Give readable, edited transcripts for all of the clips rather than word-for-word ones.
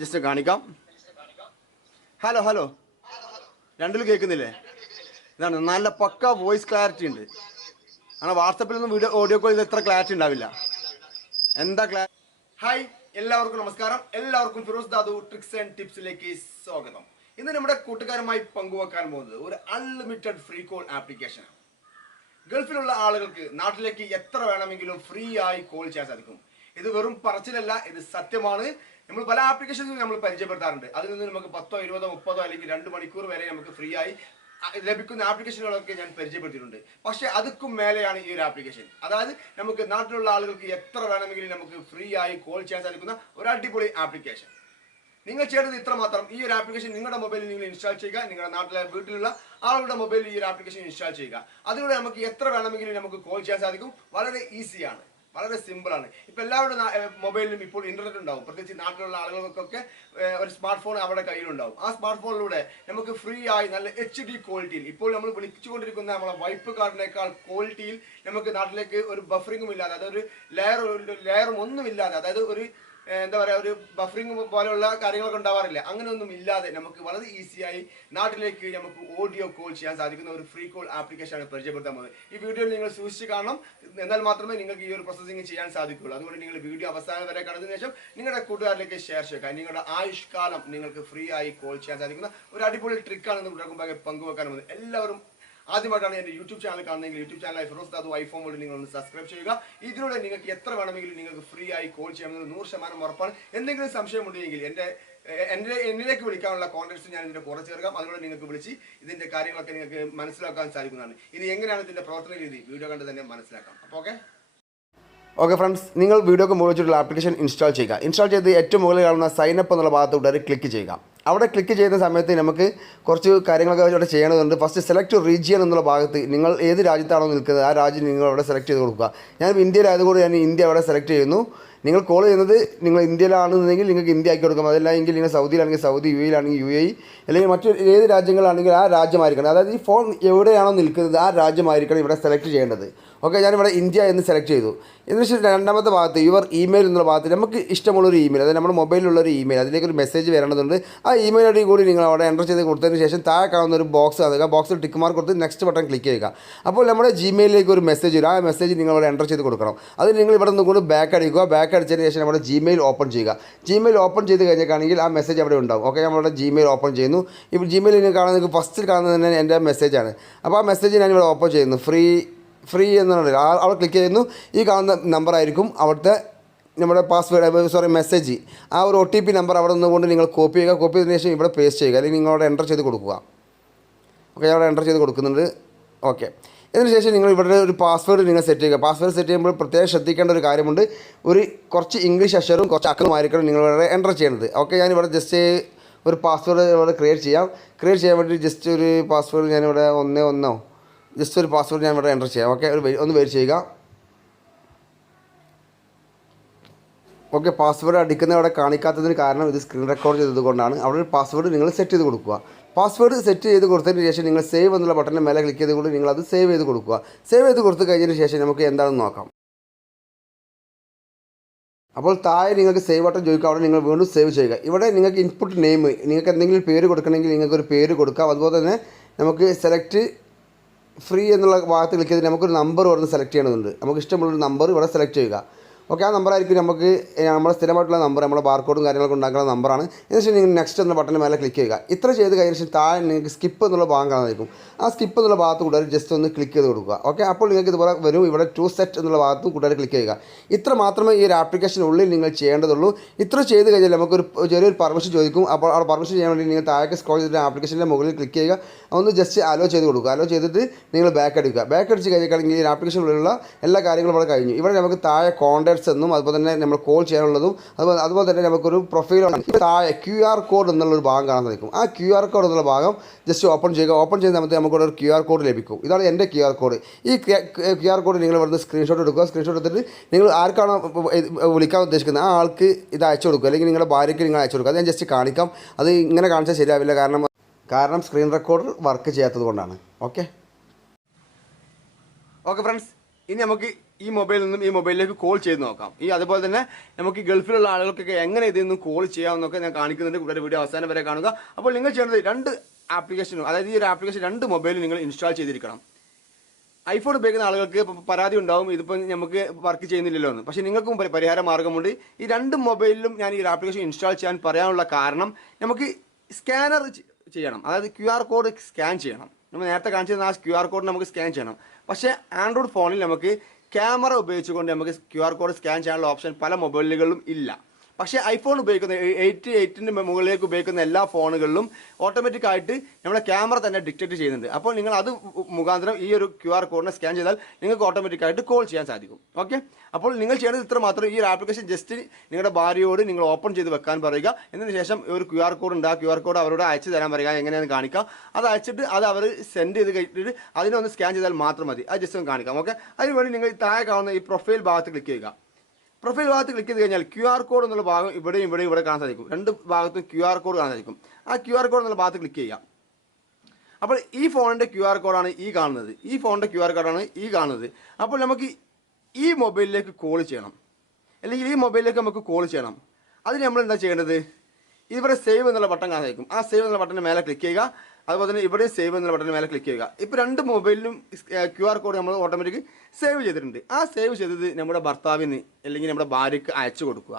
Just കാണിക്കാം. Hello hello, രണ്ടിലും കേൾക്കുന്നില്ലേ? ഇതാണ് നല്ല പക്ക വോയിസ് ക്ലാരിറ്റി ഉണ്ട്. അങ്ങനെ വാട്സപ്പിലൊന്നും ഓഡിയോ കോൾ ഇത് എത്ര ക്ലാരിറ്റി ഉണ്ടാവില്ല. എന്താ ഹായ്, എല്ലാവർക്കും നമസ്കാരം. എല്ലാവർക്കും ഫിറോസ് ദാദു ട്രിക്സ് ആൻഡ് ടിപ്സിലേക്ക് സ്വാഗതം. ഇന്ന് നമ്മുടെ കൂട്ടുകാരുമായി പങ്കുവെക്കാൻ പോകുന്നത് ഒരു അൺലിമിറ്റഡ് ഫ്രീ കോൾ ആപ്ലിക്കേഷനാണ്. ഗൾഫിലുള്ള ആളുകൾക്ക് നാട്ടിലേക്ക് എത്ര വേണമെങ്കിലും ഫ്രീ ആയി കോൾ ചെയ്യാൻ സാധിക്കും. ഇത് വെറും പറച്ചിലല്ല, ഇത് സത്യമാണ്. നമ്മൾ പല ആപ്ലിക്കേഷൻസും നമ്മൾ പരിചയപ്പെടുത്താറുണ്ട്. അതിൽ നിന്ന് നമുക്ക് 10, 20, 30 അല്ലെങ്കിൽ 2 മണിക്കൂർ വരെ നമുക്ക് ഫ്രീ ആയി ലഭിക്കുന്ന ആപ്ലിക്കേഷനുകളൊക്കെ ഞാൻ പരിചയപ്പെടുത്തിയിട്ടുണ്ട്. പക്ഷേ അതൊക്കെ മേലെയാണ് ഈ ഒരു ആപ്ലിക്കേഷൻ. അതായത് നമുക്ക് നാട്ടിലുള്ള ആളുകൾക്ക് എത്ര വേണമെങ്കിലും നമുക്ക് ഫ്രീ ആയി കോൾ ചെയ്യാൻ സാധിക്കുന്ന ഒരു അടിപൊളി ആപ്ലിക്കേഷൻ. നിങ്ങൾ ചെയ്യേണ്ടത് ഇത്ര മാത്രം: ഈ ഒരു ആപ്ലിക്കേഷൻ നിങ്ങളുടെ മൊബൈലിൽ നിങ്ങൾ ഇൻസ്റ്റാൾ ചെയ്യുക. നിങ്ങളുടെ നാട്ടിലെ വീട്ടിലുള്ള ആളുകളുടെ മൊബൈലിൽ ഈ ഒരു ആപ്ലിക്കേഷൻ ഇൻസ്റ്റാൾ ചെയ്യുക. അതിലൂടെ നമുക്ക് എത്ര വേണമെങ്കിലും നമുക്ക് കോൾ ചെയ്യാൻ സാധിക്കും. വളരെ ഈസിയാണ്, വളരെ സിമ്പിളാണ്. ഇപ്പം എല്ലാവരുടെ മൊബൈലിലും ഇപ്പോൾ ഇന്റർനെറ്റ് ഉണ്ടാവും. പ്രത്യേകിച്ച് നാട്ടിലുള്ള ആളുകൾക്കൊക്കെ ഒരു സ്മാർട്ട് ഫോൺ അവരുടെ കയ്യിലുണ്ടാവും. ആ സ്മാർട്ട് ഫോണിലൂടെ നമുക്ക് ഫ്രീ ആയി നല്ല HD ക്വാളിറ്റിയിൽ, ഇപ്പോൾ നമ്മൾ വിളിച്ചുകൊണ്ടിരിക്കുന്ന നമ്മളെ വൈപ്പ് കാർഡിനേക്കാൾ ക്വാളിറ്റിയിൽ നമുക്ക് നാട്ടിലേക്ക് ഒരു ബഫറിങ്ങും ഇല്ലാതെ, അതൊരു ലെയറും ഒന്നും ഇല്ലാതെ, അതായത് ഒരു എന്താ പറയുക, ഒരു ബഫറിങ് പോലെയുള്ള കാര്യങ്ങളൊക്കെ ഉണ്ടാവാറില്ല, അങ്ങനെയൊന്നും ഇല്ലാതെ നമുക്ക് വളരെ ഈസിയായി നാട്ടിലേക്ക് നമുക്ക് ഓഡിയോ കോൾ ചെയ്യാൻ സാധിക്കുന്ന ഒരു ഫ്രീ കോൾ ആപ്ലിക്കേഷനാണ് പരിചയപ്പെടുത്താൻ പോകുന്നത്. ഈ വീഡിയോ നിങ്ങൾ സൂക്ഷിച്ച് കാണണം, എന്നാൽ മാത്രമേ നിങ്ങൾക്ക് ഈ ഒരു പ്രോസസ്സിംഗ് ചെയ്യാൻ സാധിക്കുള്ളൂ. അതുകൊണ്ട് നിങ്ങൾ വീഡിയോ അവസാനം വരെ കണ്ടതിന് ശേഷം നിങ്ങളുടെ കൂട്ടുകാരിലേക്ക് ഷെയർ ചെയ്യുക. നിങ്ങളുടെ ആയുഷ്കാലം നിങ്ങൾക്ക് ഫ്രീ ആയി കോൾ ചെയ്യാൻ സാധിക്കുന്ന ഒരു അടിപൊളി ട്രിക്കാണ് നിങ്ങൾക്ക് പങ്കുവെക്കാൻ പോകുന്നത്. എല്ലാവരും ആദ്യമായിട്ടാണ് എൻ്റെ യൂട്യൂബ് ചാനൽ കാണുന്നതെങ്കിൽ യൂട്യൂബ് ചാനലായി ഫിറോസ് ദാദു ഐഫോൺ വേൾഡ് നിങ്ങൾ ഒന്ന് സബ്സ്ക്രൈബ് ചെയ്യുക. ഇതിലൂടെ നിങ്ങൾക്ക് എത്ര വേണമെങ്കിലും നിങ്ങൾക്ക് ഫ്രീ ആയി കോൾ ചെയ്യാമെന്ന് 100% ഉറപ്പാണ്. എന്തെങ്കിലും സംശയമുണ്ടെങ്കിൽ എന്നിലേക്ക് വിളിക്കാനുള്ള കോൺടാക്ട്സ് ഞാൻ ഇതിന്റെ കുറച്ച് ചേർക്കാം. അതിലൂടെ നിങ്ങൾക്ക് വിളിച്ച് ഇതിന്റെ കാര്യങ്ങളൊക്കെ നിങ്ങൾക്ക് മനസ്സിലാക്കാൻ സാധിക്കുന്നതാണ്. ഇനി എങ്ങനെയാണ് ഇതിന്റെ പ്രവർത്തന രീതി വീഡിയോ കണ്ട് തന്നെ മനസ്സിലാക്കാം. അപ്പോൾ ഓക്കെ ഫ്രണ്ട്സ്, നിങ്ങൾ വീഡിയോക്ക് മുകളിൽ വെച്ചിട്ടുള്ള ആപ്ലിക്കേഷൻ ഇൻസ്റ്റാൾ ചെയ്യുക. ഇൻസ്റ്റാൾ ചെയ്ത് ഏറ്റവും മുകളിൽ കാണുന്ന സൈൻ അപ്പ് എന്നുള്ള ഭാഗത്തോട്ട് ക്ലിക്ക് ചെയ്യുക. അവിടെ ക്ലിക്ക് ചെയ്യുന്ന സമയത്ത് നമുക്ക് കുറച്ച് കാര്യങ്ങളൊക്കെ അവിടെ ചെയ്യേണ്ടതുണ്ട്. ഫസ്റ്റ് സെലക്ട് റീജിയൻ എന്നുള്ള ഭാഗത്ത് നിങ്ങൾ ഏത് രാജ്യത്താണോ നിൽക്കുന്നത് ആ രാജ്യം നിങ്ങൾ അവിടെ സെലക്ട് ചെയ്ത് കൊടുക്കുക. ഞാൻ ഇന്ത്യയിലായതുകൊണ്ട് ഞാൻ ഇന്ത്യ അവിടെ സെലക്ട് ചെയ്യുന്നു. നിങ്ങൾ കോൾ ചെയ്യുന്നത് നിങ്ങൾ ഇന്ത്യയിലാണെന്നുണ്ടെങ്കിൽ നിങ്ങൾക്ക് ഇന്ത്യ ആക്കി കൊടുക്കാം. അതല്ല എങ്കിൽ നിങ്ങൾ സൗദിയിലാണെങ്കിൽ സൗദി, UAE യിലാണെങ്കിൽ UAE, അല്ലെങ്കിൽ മറ്റു ഏത് രാജ്യങ്ങളാണെങ്കിൽ ആ രാജ്യമായിരിക്കണം. അതായത് ഈ ഫോൺ എവിടെയാണോ നിൽക്കുന്നത് ആ രാജ്യമായിരിക്കണം ഇവിടെ സെലക്ട് ചെയ്യേണ്ടത്. ഓക്കെ, ഞാനിവിടെ ഇന്ത്യ എന്ന് സെലക്ട് ചെയ്തു. എന്നിട്ട് രണ്ടാമത്തെ ഭാഗത്ത് യുവർ ഇമെയിൽ എന്നുള്ള ഭാഗത്ത് നമുക്ക് ഇഷ്ടമുള്ളൊരു ഇമെയിൽ, അതായത് നമ്മുടെ മൊബൈലിലുള്ളൊരു ഇമെയിൽ, അതിലേക്കൊരു മെസ്സേജ് വരേണ്ടതുണ്ട്. ആ ഇമെയിൽ ഐ ഡി കൂടി നിങ്ങൾ അവിടെ എൻ്റർ ചെയ്ത് കൊടുത്തതിന് ശേഷം താഴെ കാണുന്ന ഒരു ബോക്സ് കാണുക. ബോക്സിൽ ടിക്ക് മാർക്ക് കൊടുത്ത് നെക്സ്റ്റ് ബട്ടൺ ക്ലിക്ക് ചെയ്യുക. അപ്പോൾ നമ്മുടെ ജിമെയിലിലേക്ക് ഒരു മെസ്സേജ് വരും. ആ മെസ്സേജ് നിങ്ങൾ അവിടെ എൻ്റർ ചെയ്ത് കൊടുക്കണം. അത് നിങ്ങൾ ഇവിടെ നിന്നുകൊണ്ട് ബാക്ക് അടിക്കുക. ബാക്ക് അടിച്ചതിന് ശേഷം നമ്മുടെ ജിമെയിൽ ഓപ്പൺ ചെയ്യുക. ജിമെയിൽ ഓപ്പൺ ചെയ്ത് കഴിഞ്ഞാൽ ആ മെസ്സേജ് അവിടെ ഉണ്ടാവും. ഓക്കെ, നമ്മളുടെ ജിമെയിൽ ഓപ്പൺ ചെയ്യുന്നു. ഇപ്പോൾ ജിമെയിൽ നിങ്ങൾക്ക് ഫസ്റ്റിൽ കാണുന്നത് തന്നെ എൻ്റെ മെസ്സേജാണ്. അപ്പോൾ ആ മെസ്സേജ് ഞാനിവിടെ ഓപ്പൺ ചെയ്യുന്നു. ഫ്രീ എന്നുള്ളത് അവിടെ ക്ലിക്ക് ചെയ്യുന്നു. ഈ കാണുന്ന നമ്പറായിരിക്കും അവിടുത്തെ നമ്മുടെ മെസ്സേജ്. ആ ഒരു OTP നമ്പർ അവിടെ നിന്നുകൊണ്ട് നിങ്ങൾ കോപ്പി ചെയ്യുക. കോപ്പി ചെയ്തതിന് ശേഷം ഇവിടെ പേസ്റ്റ് ചെയ്യുക, അല്ലെങ്കിൽ നിങ്ങളവിടെ എൻ്റർ ചെയ്ത് കൊടുക്കുക. ഓക്കെ, അവിടെ എൻ്റർ ചെയ്ത് കൊടുക്കുന്നുണ്ട്. ഓക്കെ, ഇതിന് ശേഷം നിങ്ങൾ ഇവിടെ ഒരു പാസ്വേഡ് നിങ്ങൾ സെറ്റ് ചെയ്യുക. പാസ്വേഡ് സെറ്റ് ചെയ്യുമ്പോൾ പ്രത്യേകം ശ്രദ്ധിക്കേണ്ട ഒരു കാര്യമുണ്ട്. കുറച്ച് ഇംഗ്ലീഷ് അക്ഷരവും കുറച്ച് അക്കറുമായിരിക്കണം നിങ്ങളിവിടെ എൻ്റർ ചെയ്യേണ്ടത്. ഓക്കെ, ഞാനിവിടെ ജസ്റ്റ് ഒരു പാസ്വേഡ് ഇവിടെ ക്രിയേറ്റ് ചെയ്യാൻ വേണ്ടി ജസ്റ്റ് ഒരു പാസ്വേഡ് ഞാനിവിടെ 11 ജസ്റ്റ് ഒരു പാസ്വേഡ് ഞാൻ ഇവിടെ എൻ്റർ ചെയ്യാം. ഓക്കെ, ഒന്ന് വെയിറ്റ് ചെയ്യുക. ഓക്കെ, പാസ്വേഡ് അടിക്കുന്ന അവിടെ കാണിക്കാത്തതിന് കാരണം ഇത് സ്ക്രീൻ റെക്കോർഡ് ചെയ്തതുകൊണ്ടാണ്. അവിടെ ഒരു പാസ്വേഡ് നിങ്ങൾ സെറ്റ് ചെയ്ത് കൊടുക്കുക. പാസ്വേഡ് സെറ്റ് ചെയ്ത് കൊടുത്തതിന് ശേഷം നിങ്ങൾ സേവ് എന്നുള്ള ബട്ടൻ്റെ മേലെ ക്ലിക്ക് ചെയ്തുകൊണ്ട് നിങ്ങളത് സേവ് ചെയ്ത് കൊടുക്കുക. സേവ് ചെയ്ത് കൊടുത്തു കഴിഞ്ഞതിന് ശേഷം നമുക്ക് എന്താണെന്ന് നോക്കാം. അപ്പോൾ താഴെ നിങ്ങൾക്ക് സേവ് ബട്ടൺ ചോദിക്കുക. അവിടെ നിങ്ങൾ വീണ്ടും സേവ് ചെയ്യുക. ഇവിടെ നിങ്ങൾക്ക് ഇൻപുട്ട് നെയിം, നിങ്ങൾക്ക് എന്തെങ്കിലും പേര് കൊടുക്കണമെങ്കിൽ നിങ്ങൾക്കൊരു പേര് കൊടുക്കാം. അതുപോലെ തന്നെ നമുക്ക് സെലക്ട് ഫ്രീ എന്നുള്ള ഭാഗത്ത് ക്ലിക്ക് ചെയ്തിട്ട് നമുക്കൊരു നമ്പർ ഇവിടെ സെലക്ട് ചെയ്യണമെന്നുണ്ട്. നമുക്ക് ഇഷ്ടമുള്ളൊരു നമ്പർ ഇവിടെ സെലക്ട് ചെയ്യുക. ഓക്കെ, ആ നമ്പറായിരിക്കും നമുക്ക് നമ്മുടെ സ്ഥിരമായിട്ടുള്ള നമ്പർ, നമ്മുടെ ബാർകോഡും കാര്യങ്ങളൊക്കെ ഉണ്ടാക്കുന്ന നമ്പറാണ്. എന്നുവെച്ചാൽ നിങ്ങൾ നെക്സ്റ്റ് എന്ന ബട്ടൺ മേലെ ക്ലിക്ക് ചെയ്യുക. ഇത്ര ചെയ്ത് കഴിഞ്ഞ ശേഷം താഴെ നിങ്ങൾക്ക് സ്കിപ്പ് എന്നുള്ള ഭാഗം കാണാനായിരിക്കും. ആ സ്കിപ്പ് എന്നുള്ള ഭാഗത്ത് കൂടെ ജസ്റ്റ് ഒന്ന് ക്ലിക്ക് ചെയ്ത് കൊടുക്കുക. ഓക്കെ, അപ്പോൾ നിങ്ങൾക്ക് ഇതുപോലെ വരും. ഇവിടെ 2 സെറ്റ് എന്നുള്ള ഭാഗത്തും കൂടെ ക്ലിക്ക് ചെയ്യുക. ഇത്ര മാത്രമേ ഈ ഒരു ആപ്ലിക്കേഷനുള്ളിൽ നിങ്ങൾ ചെയ്യേണ്ടതുള്ളൂ. ഇത്ര ചെയ്ത് കഴിഞ്ഞാൽ നമുക്കൊരു ചെറിയൊരു പെർമിഷൻ ചോദിക്കും. അപ്പോൾ അവിടെ പെർമിഷൻ ചെയ്യാൻ വേണ്ടി നിങ്ങൾ താഴേക്ക് സ്ക്രോൾ ചെയ്തിട്ട് ആപ്ലിക്കേഷൻ്റെ മുകളിൽ ക്ലിക്ക് ചെയ്യുക. ഒന്ന് ജസ്റ്റ് അലോ ചെയ്ത് കൊടുക്കുക. അലോ ചെയ്തിട്ട് നിങ്ങൾ ബാക്ക് അടിക്കുക. ബാക്ക് അടിച്ച് കഴിഞ്ഞാൽ ഈ ആപ്ലിക്കേഷനിലുള്ള എല്ലാ കാര്യങ്ങളും ഇവിടെ കഴിഞ്ഞു. ഇവിടെ നമുക്ക് താഴെ കോൺടാക്ട്സ് എന്നും അതുപോലെ തന്നെ നമ്മൾ കോൾ ചെയ്യാനുള്ളതും അതുപോലെ തന്നെ നമുക്കൊരു പ്രൊഫൈലാണ്. താഴെ QR കോഡ് എന്നുള്ളൊരു ഭാഗം കാണാൻ സാധിക്കും. ആ QR കോഡ് എന്നുള്ള ഭാഗം ജസ്റ്റ് ഓപ്പൺ ചെയ്യുക. ഓപ്പൺ ചെയ്യുന്ന സമയത്ത് നമുക്കിവിടെ ഒരു QR കോഡ് ലഭിക്കും. ഇതാണ് എൻ്റെ QR കോഡ്. ഈ QR കോഡ് നിങ്ങൾ ഇവിടുന്ന് സ്ക്രീൻഷോട്ട് എടുക്കുക. സ്ക്രീൻഷോട്ട് എടുത്തിട്ട് നിങ്ങൾ ആർക്കാണോ വിളിക്കാൻ ഉദ്ദേശിക്കുന്നത് ആ ആൾക്ക് ഇത് അയച്ചു കൊടുക്കുക, അല്ലെങ്കിൽ നിങ്ങളുടെ ഭാര്യയ്ക്ക് നിങ്ങൾ അയച്ചു കൊടുക്കുക. അത് ഞാൻ ജസ്റ്റ് കാണിക്കാം. അത് ഇങ്ങനെ കാണിച്ചാൽ ശരിയാവില്ല, കാരണം സ്ക്രീൻ റെക്കോർഡർ വർക്ക് ചെയ്യാത്തത് കൊണ്ടാണ്. ഓക്കെ ഫ്രണ്ട്സ്, ഇനി നമുക്ക് ഈ മൊബൈലിൽ നിന്നും ഈ മൊബൈലിലേക്ക് കോൾ ചെയ്ത് നോക്കാം. അതുപോലെ തന്നെ നമുക്ക് ഗൾഫിലുള്ള ആളുകൾക്കൊക്കെ എങ്ങനെ ഇതിൽ നിന്ന് കോൾ ചെയ്യാമെന്നൊക്കെ ഞാൻ കാണിക്കുന്നുണ്ട്. കൂടെ വീഡിയോ അവസാനം വരെ കാണുക. അപ്പോൾ നിങ്ങൾ ചെയ്യേണ്ടത് 2 ആപ്ലിക്കേഷനും, അതായത് ഈ ഒരു ആപ്ലിക്കേഷൻ 2 മൊബൈലും നിങ്ങൾ ഇൻസ്റ്റാൾ ചെയ്തിരിക്കണം. ഐഫോൺ ഉപയോഗിക്കുന്ന ആളുകൾക്ക് പരാതി ഉണ്ടാവും, ഇതിപ്പോൾ നമുക്ക് വർക്ക് ചെയ്യുന്നില്ലല്ലോ എന്ന്. പക്ഷേ നിങ്ങൾക്കും പരിഹാര മാർഗ്ഗമുണ്ട്. ഈ 2 മൊബൈലിലും ഞാൻ ഈ ഒരു ആപ്ലിക്കേഷൻ ഇൻസ്റ്റാൾ ചെയ്യാൻ പറയാനുള്ള കാരണം, നമുക്ക് സ്കാനർ ചെയ്യണം, അതായത് QR കോഡ് സ്കാൻ ചെയ്യണം. നമ്മൾ നേരത്തെ കാണിച്ചിരുന്ന ആ QR കോഡ് നമുക്ക് സ്കാൻ ചെയ്യണം. പക്ഷേ ആൻഡ്രോയിഡ് ഫോണിൽ നമുക്ക് ക്യാമറ ഉപയോഗിച്ചുകൊണ്ട് നമുക്ക് QR കോഡ് സ്കാൻ ചെയ്യാനുള്ള ഓപ്ഷൻ പല മൊബൈലുകളിലും ഇല്ല. പക്ഷേ ഐഫോൺ ഉപയോഗിക്കുന്ന 8 മുകളിലേക്ക് ഉപയോഗിക്കുന്ന എല്ലാ ഫോണുകളിലും ഓട്ടോമാറ്റിക്കായിട്ട് നമ്മുടെ ക്യാമറ തന്നെ ഡിറ്റക്ട് ചെയ്യുന്നുണ്ട്. അപ്പോൾ നിങ്ങൾ അത് മുഖാന്തരം ഈ ഒരു QR കോഡിനെ സ്കാൻ ചെയ്താൽ നിങ്ങൾക്ക് ഓട്ടോമാറ്റിക്കായിട്ട് കോൾ ചെയ്യാൻ സാധിക്കും. ഓക്കെ, അപ്പോൾ നിങ്ങൾ ചെയ്യേണ്ടത് ഇത്ര മാത്രം. ഈ ഒരു ആപ്ലിക്കേഷൻ ജസ്റ്റ് നിങ്ങളുടെ ഭാര്യയോട് നിങ്ങൾ ഓപ്പൺ ചെയ്ത് വെക്കാൻ പറയുക. എന്നതിന് ശേഷം ഒരു QR കോഡ് ഉണ്ട്, ആ QR കോഡ് അവരോട് അയച്ചു തരാൻ പറയുക, എങ്ങനെയാണെന്ന് കാണിക്കാം. അത് അയച്ചിട്ട് അത് അവർ സെൻഡ് ചെയ്ത് കഴിഞ്ഞിട്ട് അതിനൊന്ന് സ്കാൻ ചെയ്താൽ മാത്രം മതി. അത് ജസ്റ്റ് ഒന്ന് കാണിക്കാം. ഓക്കെ, അതിനുവേണ്ടി നിങ്ങൾ താഴെ കാണുന്ന ഈ പ്രൊഫൈൽ ഭാഗത്ത് ക്ലിക്ക് ചെയ്യുക. പ്രൊഫൈൽ ഭാഗത്ത് ക്ലിക്ക് ചെയ്ത് കഴിഞ്ഞാൽ QR കോഡ് എന്നുള്ള ഭാഗം ഇവിടെ കാണാൻ സാധിക്കും. 2 ഭാഗത്തും QR കോഡ് കാണാൻ സാധിക്കും. ആ QR കോഡ് എന്നുള്ള ഭാഗത്ത് ക്ലിക്ക് ചെയ്യുക. അപ്പോൾ ഈ ഫോണിൻ്റെ QR കോഡാണ് ഈ കാണുന്നത്. ഈ ഫോണിൻ്റെ QR കോഡാണ് ഈ കാണുന്നത്. അപ്പോൾ നമുക്ക് ഈ മൊബൈലിലേക്ക് കോൾ ചെയ്യണം, അല്ലെങ്കിൽ ഈ മൊബൈലിലേക്ക് നമുക്ക് കോൾ ചെയ്യണം. അതിന് നമ്മൾ എന്താ ചെയ്യേണ്ടത്? ഇവിടെ സേവ് എന്നുള്ള ബട്ടൺ കാണാൻ സാധിക്കും. ആ സേവ് എന്നുള്ള ബട്ടൻ്റെ മേലെ ക്ലിക്ക് ചെയ്യുക. അതുപോലെ തന്നെ ഇവിടെ സേവ് എന്നുള്ള ബട്ടൻ്റെ മേലെ ക്ലിക്ക് ചെയ്യുക. ഇപ്പോൾ 2 മൊബൈലിലും QR കോഡ് നമ്മൾ ഓട്ടോമാറ്റിക് സേവ് ചെയ്തിട്ടുണ്ട്. ആ സേവ് ചെയ്തത് നമ്മുടെ ഭർത്താവിന് അല്ലെങ്കിൽ നമ്മുടെ ഭാര്യയ്ക്ക് അയച്ചു കൊടുക്കുക.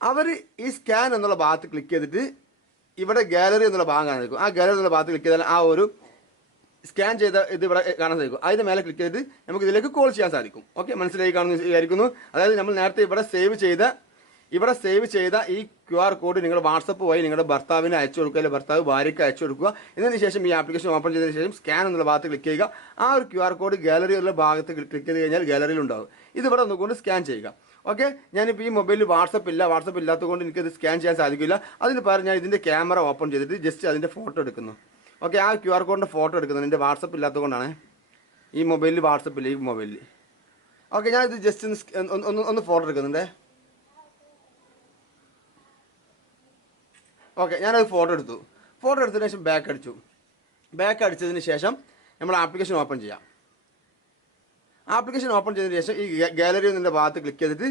അവർ ഈ സ്കാൻ എന്നുള്ള ഭാഗത്ത് ക്ലിക്ക് ചെയ്തിട്ട് ഇവിടെ ഗാലറി എന്നുള്ള ഭാഗം കാണാൻ സാധിക്കും. ആ ഗാലറി എന്നുള്ള ഭാഗത്ത് ക്ലിക്ക് ചെയ്താൽ ആ ഒരു സ്കാൻ ചെയ്ത ഇത് ഇവിടെ കാണാൻ സാധിക്കും. അതിൻ്റെ മേലെ ക്ലിക്ക് ചെയ്ത് നമുക്ക് ഇതിലേക്ക് കോൾ ചെയ്യാൻ സാധിക്കും. ഓക്കെ, മനസ്സിലായി കാണുന്നു വിചാരിക്കുന്നു. അതായത് നമ്മൾ നേരത്തെ ഇവിടെ സേവ് ചെയ്ത ഈ QR കോഡ് നിങ്ങൾ വാട്സപ്പ് വഴി നിങ്ങളുടെ ഭർത്താവിന് അയച്ചു കൊടുക്കുക, അല്ലെങ്കിൽ ഭർത്താവ് ഭാര്യയ്ക്ക് അയച്ചു കൊടുക്കുക. ഇതിന് ശേഷം ഈ ആപ്ലിക്കേഷൻ ഓപ്പൺ ചെയ്തതിന് ശേഷം സ്കാൻ എന്നുള്ള ഭാഗത്ത് ക്ലിക്ക് ചെയ്യുക. ആ ഒരു QR കോഡ് ഗാലറി എന്നുള്ള ഭാഗത്ത് ക്ലിക്ക് ചെയ്ത് കഴിഞ്ഞാൽ ഗാലറിയിൽ ഉണ്ടാവും. ഇതിവിടെ ഒന്നുകൊണ്ട് സ്കാൻ ചെയ്യുക. ഓക്കെ, ഞാനിപ്പോൾ ഈ മൊബൈലിൽ വാട്സപ്പ് ഇല്ലാത്തതുകൊണ്ട് എനിക്കത് സ്കാൻ ചെയ്യാൻ സാധിക്കില്ല. അതിന് പകരം ഞാൻ ഇതിൻ്റെ ക്യാമറ ഓപ്പൺ ചെയ്തിട്ട് ജസ്റ്റ് അതിൻ്റെ ഫോട്ടോ എടുക്കുന്നു. ഓക്കെ, ആ QR കോഡിൻ്റെ ഫോട്ടോ എടുക്കുന്നത് എൻ്റെ വാട്സപ്പ് ഇല്ലാത്തതുകൊണ്ടാണ്. ഈ മൊബൈലിൽ വാട്സപ്പ് ഇല്ല, ഈ മൊബൈലിൽ. ഓക്കെ, ഞാനിത് ജസ്റ്റ് ഒന്ന് ഫോട്ടോ എടുക്കുന്നുണ്ട്. ഓക്കെ, ഞാനത് ഫോട്ടോ എടുത്തതിന് ശേഷം ബാക്ക് അടിച്ചതിന് ശേഷം നമ്മൾ ആപ്ലിക്കേഷൻ ഓപ്പൺ ചെയ്യാം. ആപ്ലിക്കേഷൻ ഓപ്പൺ ചെയ്തതിന് ശേഷം ഈ ഗാലറി എന്നതിൻ്റെ ഭാഗത്ത് ക്ലിക്ക് ചെയ്തിട്ട്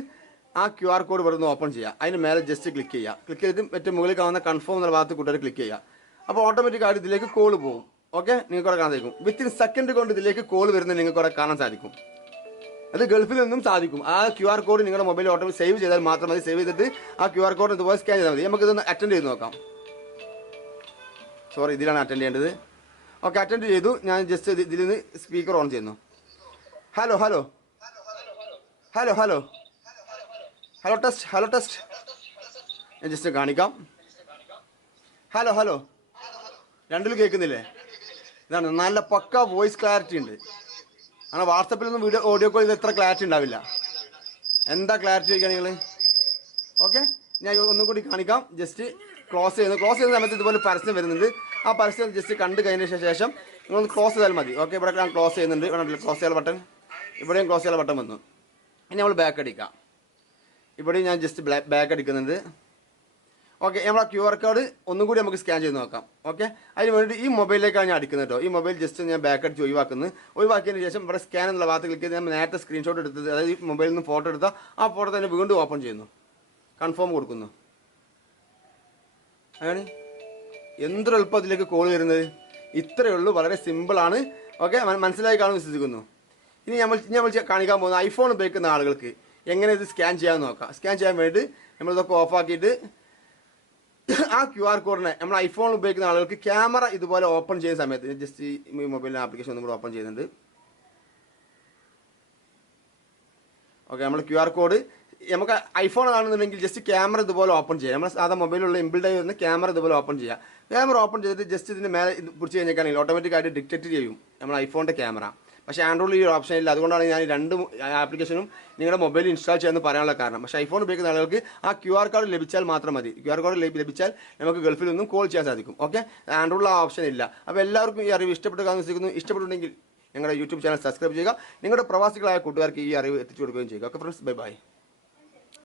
ആ QR കോഡ് വരുന്ന ഓപ്പൺ ചെയ്യുക. അതിന് മേലെ ജസ്റ്റ് ക്ലിക്ക് ചെയ്തിട്ട് മറ്റേ മുകളിൽ കാണുന്ന കൺഫേം എന്നുള്ള ഭാഗത്ത് കൂട്ടുകാർ ക്ലിക്ക് ചെയ്യുക. അപ്പോൾ ഓട്ടോമാറ്റിക്കായിട്ട് ഇതിലേക്ക് കോൾ പോകും. ഓക്കെ, നിങ്ങൾക്ക് അവിടെ കാണാൻ സാധിക്കും. വിത്തിൻ സെക്കൻഡ് കൊണ്ട് ഇതിലേക്ക് കോൾ വരുന്നത് നിങ്ങൾക്ക് അവിടെ കാണാൻ സാധിക്കും. അത് ഗൾഫിൽ നിന്നും സാധിക്കും. ആ QR കോഡ് നിങ്ങളുടെ മൊബൈൽ ഓട്ടോമാറ്റിക് സേവ് ചെയ്താൽ മാത്രം മതി. സേവ് ചെയ്തിട്ട് ആ QR കോഡ് ഇതുപോലെ സ്കാൻ ചെയ്താൽ മതി. നമുക്കിതൊന്ന് അറ്റൻഡ് ചെയ്ത് നോക്കാം. സോറി, ഇതിലാണ് അറ്റൻഡ് ചെയ്യേണ്ടത്. ഓക്കെ, അറ്റൻഡ് ചെയ്തു. ഞാൻ ജസ്റ്റ് ഇതിൽ നിന്ന് സ്പീക്കർ ഓൺ ചെയ്യുന്നു. Hello test. ഞാൻ ജസ്റ്റ് കാണിക്കാം. ഹലോ 2 കേൾക്കുന്നില്ലേ? ഇതാണ് നല്ല പക്ക വോയിസ് ക്ലാരിറ്റി ഉണ്ട്. അങ്ങനെ വാട്സപ്പിലൊന്നും ഓഡിയോ കോൾ ചെയ്ത് എത്ര ക്ലാരിറ്റി ഉണ്ടാവില്ല. എന്താ ക്ലാരിറ്റി ചോദിക്കുക നിങ്ങൾ? ഓക്കെ, ഞാൻ ഒന്നും കൂടി കാണിക്കാം. ജസ്റ്റ് ക്ലോസ് ചെയ്യുന്ന സമയത്ത് ഇതുപോലെ പരസ്യം വരുന്നുണ്ട്. ആ പരസ്യം ജസ്റ്റ് കണ്ടു കഴിഞ്ഞ ശേഷം നിങ്ങളൊന്ന് ക്ലോസ് ചെയ്താൽ മതി. ഓക്കെ, ഇവിടെ ഞാൻ ക്ലോസ് ചെയ്യുന്നുണ്ട്. ഇവിടെ ക്ലോസ് ചെയ്യാൻ ബട്ടൺ, ഇവിടെയും ക്ലോസ് ചെയ്യാൻ ബട്ടൺ വന്നു. ഇനി നമ്മൾ ബാക്ക് അടിക്കാം. ഇവിടെയും ഞാൻ ജസ്റ്റ് ബാക്ക് അടിക്കുന്നുണ്ട്. ഓക്കെ, നമ്മൾ ആ QR കോഡ് ഒന്നും കൂടി നമുക്ക് സ്കാൻ ചെയ്ത് നോക്കാം. ഓക്കെ, അതിന് വേണ്ടി ഈ മൊബൈലിലേക്കാണ് ഞാൻ അടിക്കുന്നത് കേട്ടോ. ഈ മൊബൈൽ ജസ്റ്റ് ഞാൻ ബാക്ക് അടിച്ച് ഒഴിവാക്കിയതിന് ശേഷം ഇവിടെ സ്കാൻ എന്നുള്ള ഭാഗത്ത് ക്ലിക്ക് ചെയ്ത് നമ്മൾ നേരത്തെ സ്ക്രീൻഷോട്ട് എടുത്തത്, അതായത് ഈ മൊബൈലിൽ നിന്ന് ഫോട്ടോ എടുത്താൽ ആ ഫോട്ടോ തന്നെ വീണ്ടും ഓപ്പൺ ചെയ്യുന്നു, കൺഫേം കൊടുക്കുന്നു. അങ്ങനെ എന്തൊരു എളുപ്പം അതിലേക്ക് കോൾ വരുന്നത്. ഇത്രയേ ഉള്ളൂ, വളരെ സിമ്പിളാണ്. ഓക്കെ, മനസ്സിലായി കാണുമെന്ന് വിശ്വസിക്കുന്നു. ഇനി നമ്മൾ കാണിക്കാൻ പോകുന്ന ഐഫോൺ ഉപയോഗിക്കുന്ന ആളുകൾക്ക് എങ്ങനെ ഇത് സ്കാൻ ചെയ്യാമെന്ന് നോക്കാം. സ്കാൻ ചെയ്യാൻ വേണ്ടി നമ്മളിതൊക്കെ ഓഫാക്കിയിട്ട് ആ QR കോഡിനെ നമ്മൾ ഐഫോൺ ഉപയോഗിക്കുന്ന ആളുകൾക്ക് ക്യാമറ ഇതുപോലെ ഓപ്പൺ ചെയ്യുന്ന സമയത്ത് ജസ്റ്റ് ഈ മൊബൈലിൻ്റെ ആപ്ലിക്കേഷൻ ഒന്നും കൂടെ ഓപ്പൺ ചെയ്യുന്നുണ്ട്. ഓക്കെ, നമ്മൾ QR കോഡ് നമുക്ക് ഐഫോൺ ആണെന്നുണ്ടെങ്കിൽ ജസ്റ്റ് ക്യാമറ ഇതുപോലെ ഓപ്പൺ ചെയ്യാം. നമ്മൾ സാധാ മൊബൈലുള്ള ഇമ്പിൾഡായി വരുന്ന ക്യാമറ ഇതുപോലെ ഓപ്പൺ ചെയ്യാം. ക്യാമറ ഓപ്പൺ ചെയ്തിട്ട് ജസ്റ്റ് ഇതിൻ്റെ മേലെ പിടിച്ച് കഴിഞ്ഞാൽ ഓട്ടോമാറ്റിക്കായിട്ട് ഡിറ്റക്ട് ചെയ്യും നമ്മൾ ഐഫോണിൻ്റെ ക്യാമറ. പക്ഷേ ആൻഡ്രോയിഡിൽ ഈ ഓപ്ഷൻ ഇല്ല. അതുകൊണ്ടാണ് ഞാൻ 2 ആപ്ലിക്കേഷനും നിങ്ങളുടെ മൊബൈലിൽ ഇൻസ്റ്റാൾ ചെയ്യാമെന്ന് പറയാനുള്ള കാരണം. പക്ഷേ ഐഫോൺ ഉപയോഗിക്കുന്ന ആളുകൾക്ക് ആ QR കോഡ് ലഭിച്ചാൽ മാത്രം മതി. QR കോഡ് ലഭിച്ചാൽ നമുക്ക് ഗൾഫിൽ നിന്നും കോൾ ചെയ്യാൻ സാധിക്കും. ഓക്കെ, ആൻഡ്രോയിഡിൽ ആ ഓപ്ഷൻ ഇല്ല. അപ്പോൾ എല്ലാവർക്കും ഈ അറിവ് ഇഷ്ടപ്പെട്ടു വിശ്വസിക്കുന്നു. ഇഷ്ടപ്പെട്ടുണ്ടെങ്കിൽ ഞങ്ങളുടെ യൂട്യൂബ് ചാനൽ സബ്സ്ക്രൈബ് ചെയ്യുക. നിങ്ങളുടെ പ്രവാസികളായ കൂട്ടുകാർക്ക് ഈ അറിവ് എത്തിച്ചു കൊടുക്കുകയും ചെയ്യുക. Okay friends, by.